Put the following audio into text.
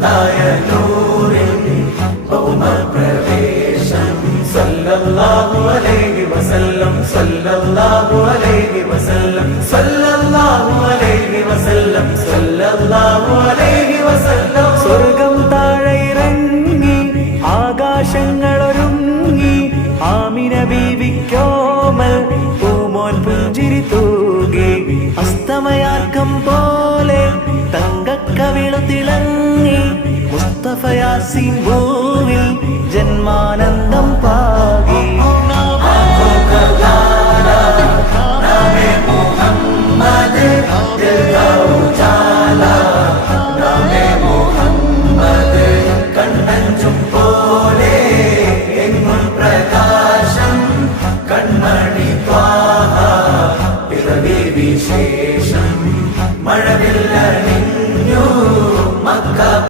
മുത്തായ നൂറിൽ ഭൗമപ്രവേശം സല്ലല്ലാഹു അലൈഹി വസല്ലം സല്ലല്ലാഹു അലൈഹി വസല്ലം സല്ലല്ലാഹു അലൈഹി വസല്ലം സല്ലല്ലാഹു അലൈഹി വസല്ലം. സ്വർഗം താഴെ ഇറങ്ങി ആകാശങ്ങളൊരുങ്ങി ആമിന ബീവിക്കോമൽ പൂമോൻ പുഞ്ചിരി തൂകി അസ്തമയാർക്കം പോലെ തങ്കക്കവിളു തിളങ്ങി മുസ്തഫ യാസീൻ ഭൂവിൽ ജന്മാനന്ദം പാ